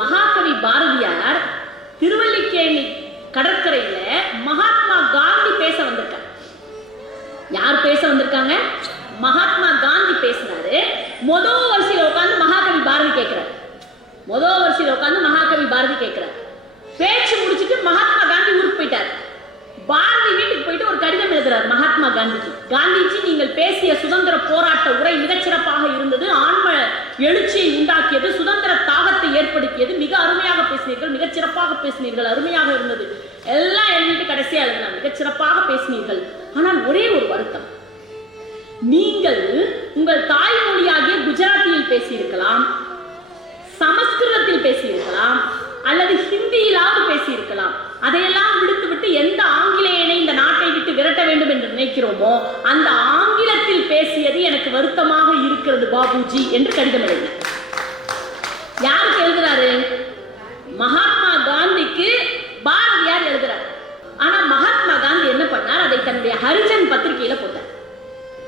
மகாகவி பாரதியார் திருவல்லிக்கேணி கடற்கரையில மகாத்மா காந்தி பேச வந்திருக்காங்க யார் பேச வந்திருக்காங்க? மகாத்மா காந்தி பேசினாரு. முதல் வரிசையில் உட்காந்து மகாகவி பாரதி கேட்கிறார். முதல் வரிசையில் உட்காந்து மகாகவி பாரதி கேட்கிறார். பேச்சு முடிச்சுட்டு மகாத்மா காந்தி ஊருக்கு போயிட்டார். பாரதி வீட்டுக்கு போயிட்டு ஒரு கடிதம் எழுதுறார் மகாத்மா காந்திஜி. காந்திஜி நீங்கள் பேசிய சுதந்திர போராட்ட உரை மிகச்சிறப்பாக இருந்தது. ஆன்ம எழுச்சியை உண்டாக்கியது சுதந்திர ஏற்படுத்தியது. மிக அருமையாக பேசினீர்கள் மிகச்சிறப்பாக பேசினீர்கள் அருமையாக இருந்தது. எல்லாம் எழுதிட்டு கடைசியா எழுதினார் மிகச்சிறப்பாக பேசினீர்கள். ஆனால் ஒரே ஒரு வருத்தம். நீங்கள் உங்கள் தாய்மொழியாகிய குஜராத்தியில் பேசியிருக்கலாம் சமஸ்கிருதத்தில் பேசியிருக்கலாம் அல்லது ஹிந்தியிலாவது பேசியிருக்கலாம். அதையெல்லாம் விடுத்துவிட்டு எந்த ஆங்கிலேயனை இந்த நாட்டை விட்டு விரட்ட வேண்டும் என்று நினைக்கிறோமோ அந்த ஆங்கிலத்தில் பேசியது எனக்கு வருத்தமாக இருக்கிறது பாபுஜி என்று கடிதம் எழுதினார். பத்திரிகையில போட்டார்.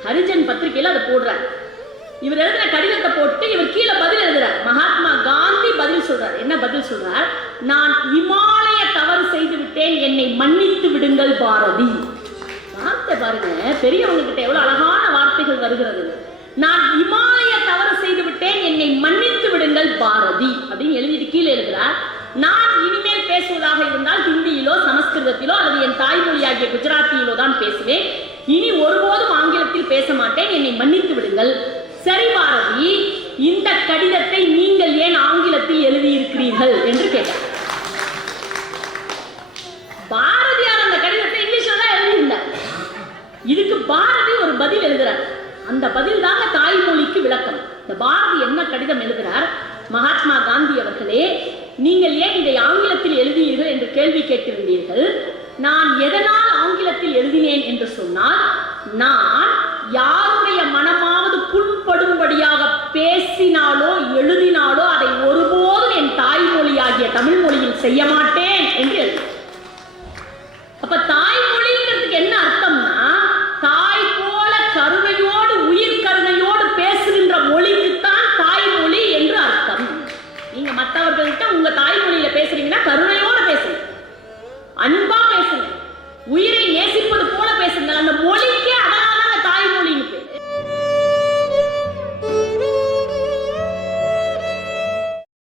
ஹரிஜன் பத்திரிகையில அதை போடுறார். இவர் எழுதின கடிதத்தை போட்டு இவர் கீழே பதில் எழுதுறார். மகாத்மா காந்தி பதில் சொல்றார். என்ன பதில் சொல்றார்? நான் இமாலய தவறு செய்து விட்டேன். என்னை மன்னித்து விடுங்கள் பாரதி. வார்த்தை பாருங்க. பெரியவங்க கிட்ட எவ்வளவு அழகான வார்த்தைகள் வருகிறது. நான் இமாலய தவறு செய்து விட்டேன். என்னை மன்னித்து விடுங்கள் பாரதி. அப்படின்னு எழுதிட்டு கீழே எழுதுறார். நான் இனிமேல் பேசுவதாக இருந்தால் ஹிந்தியிலோ சமஸ்கிருதத்திலோ அல்லது என் தாய்மொழியாகிய குஜராத்தியிலோ தான் பேசுவேன். பேச மாட்டேன். என்னை மன்னித்து விடுங்கள். சரி பாரதி இந்த கடிதத்தை நீங்கள் ஏன் ஆங்கிலத்தில் எழுதியிருக்கிறீர்கள் என்று கேட்டார். பாரதியார் அந்த கடிதத்தை இங்கிலீஷ்ல தான் எழுதியிருந்தார். இதுக்கு பாரதி ஒரு பதில் எழுதுறார். அந்த பதில் தாங்க தாய்மொழிக்கு விளக்கம். இந்த பாரதி என்ன கடிதம் எழுதுறார்? மகாத்மா காந்தி அவர்களே நீங்கள் ஏன் இதை ஆங்கிலத்தில் எழுதியீர்கள் என்று கேள்வி கேட்டிருந்தீர்கள்? நான் எதனால் ஆங்கிலத்தில் எழுதினேன் என்று சொன்னால் நான் யாருடைய மனமாவது புண்படும்படியாக பேசினாலோ எழுதினாலோ அதை ஒருபோதும் என் தாய்மொழியாகிய தமிழ் மொழியில் செய்ய மாட்டேன் என்று அப்ப தாய்மொழிங்கிறதுக்கு என்ன அர்த்தம்னா தாய் போல கருணையோடு உயிர் கருணையோடு பேசுகின்ற மொழிக்குத்தான் தாய்மொழி என்று அர்த்தம். நீங்க மற்றவர்கள்கிட்ட உங்க தாய்மொழியில பேசுறீங்கன்னா கருணையோட பேசுங்க. அன்பா